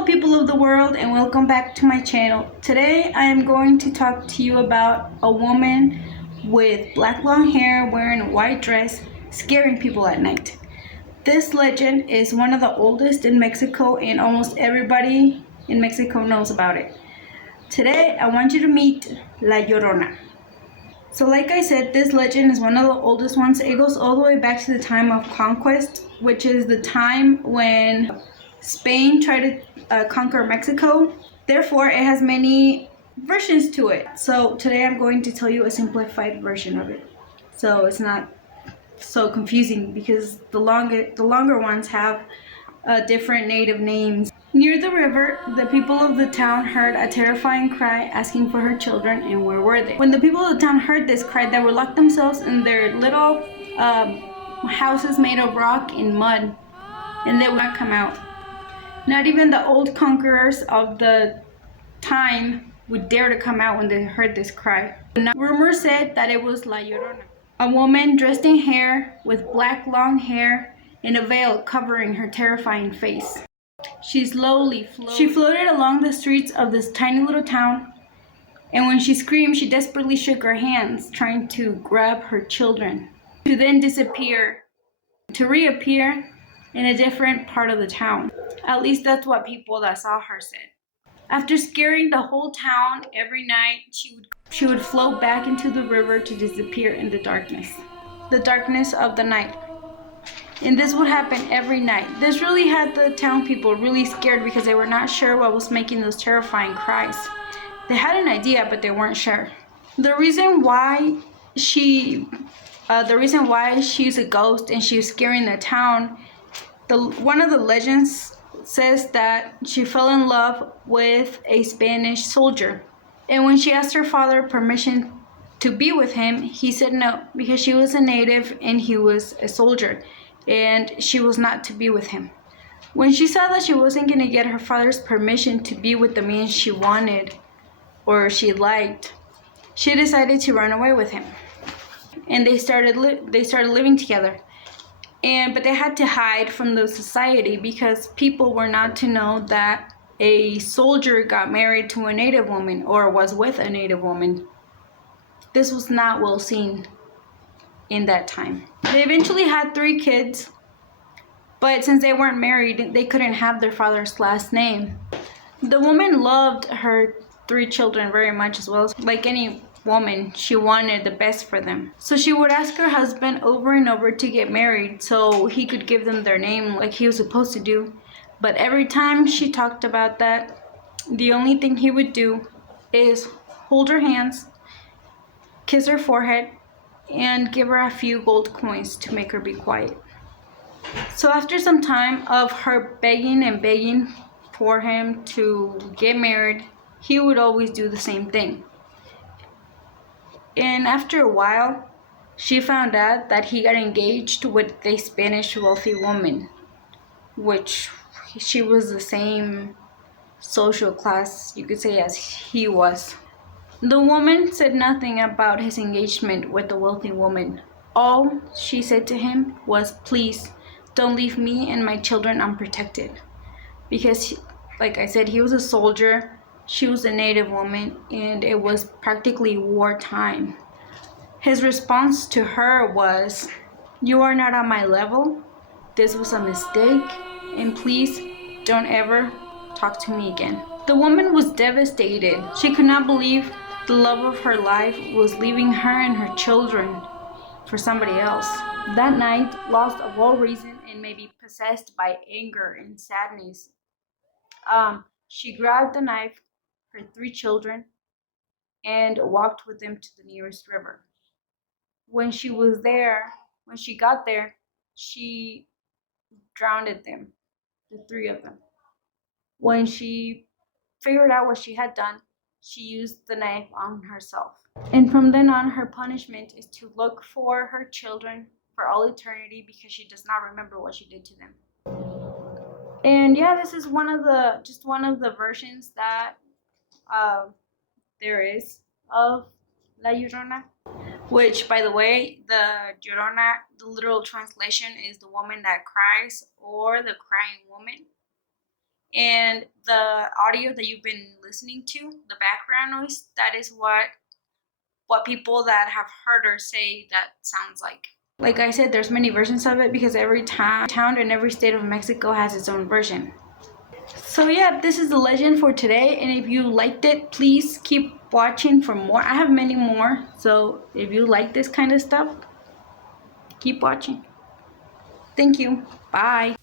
Hello people of the world and welcome back to my channel. Today I am going to talk to you about a woman with black long hair wearing a white dress scaring people at night. This legend is one of the oldest in Mexico and almost everybody in Mexico knows about it. Today I want you to meet La Llorona. So like I said, this legend is one of the oldest ones. It goes all the way back to the time of conquest, which is the time when Spain tried to conquer Mexico. Therefore, it has many versions to it. So today I'm going to tell you a simplified version of it. So it's not so confusing because the longer ones have different native names. Near the river, the people of the town heard a terrifying cry asking for her children, and where were they? When the people of the town heard this cry, they would lock themselves in their little houses made of rock and mud, and they would not come out. Not even the old conquerors of the time would dare to come out when they heard this cry. Rumor said that it was La Llorona, a woman dressed in hair with black long hair and a veil covering her terrifying face. She floated along the streets of this tiny little town, and when she screamed, she desperately shook her hands, trying to grab her children, to then disappear, to reappear in a different part of the town. At least that's what people that saw her said. After scaring the whole town every night, she would float back into the river to disappear in the darkness of the night. And this would happen every night. This really had the town people really scared because they were not sure what was making those terrifying cries. They had an idea, but they weren't sure. The reason why she's a ghost and she's scaring the town, one of the legends says that she fell in love with a Spanish soldier. And when she asked her father permission to be with him, he said no, because she was a native and he was a soldier, and she was not to be with him. When she saw that she wasn't going to get her father's permission to be with the man she wanted or she liked, she decided to run away with him. And they started living together. But they had to hide from the society because people were not to know that a soldier got married to a native woman or was with a native woman. This was not well seen in that time. They eventually had 3 kids, but since they weren't married, they couldn't have their father's last name. The woman loved her 3 children very much as well. Like any woman, she wanted the best for them. So she would ask her husband over and over to get married so he could give them their name like he was supposed to do. But every time she talked about that, the only thing he would do is hold her hands, kiss her forehead, and give her a few gold coins to make her be quiet. So after some time of her begging and begging for him to get married, he would always do the same thing. And after a while, she found out that he got engaged with a Spanish wealthy woman, which she was the same social class, you could say, as he was. The woman said nothing about his engagement with the wealthy woman. All she said to him was, "Please, don't leave me and my children unprotected." Because, like I said, he was a soldier, she was a native woman, and it was practically wartime. His response to her was, "You are not on my level. This was a mistake, and please don't ever talk to me again." The woman was devastated. She could not believe the love of her life was leaving her and her children for somebody else. That night, lost of all reason and maybe possessed by anger and sadness, she grabbed the knife, her 3 children, and walked with them to the nearest river. When she got there, she drowned them, the 3 of them. When she figured out what she had done, she used the knife on herself. And from then on, her punishment is to look for her children for all eternity because she does not remember what she did to them. And yeah, this is one of the versions that there is of La Llorona, which, by the way, the Llorona, the literal translation is the woman that cries or the crying woman. And the audio that you've been listening to, the background noise, that is what people that have heard her say that sounds like. Like I said, there's many versions of it because every town and every state of Mexico has its own version. So yeah, this is the legend for today, and if you liked it, please keep watching for more. I have many more, so if you like this kind of stuff, keep watching. Thank you. Bye.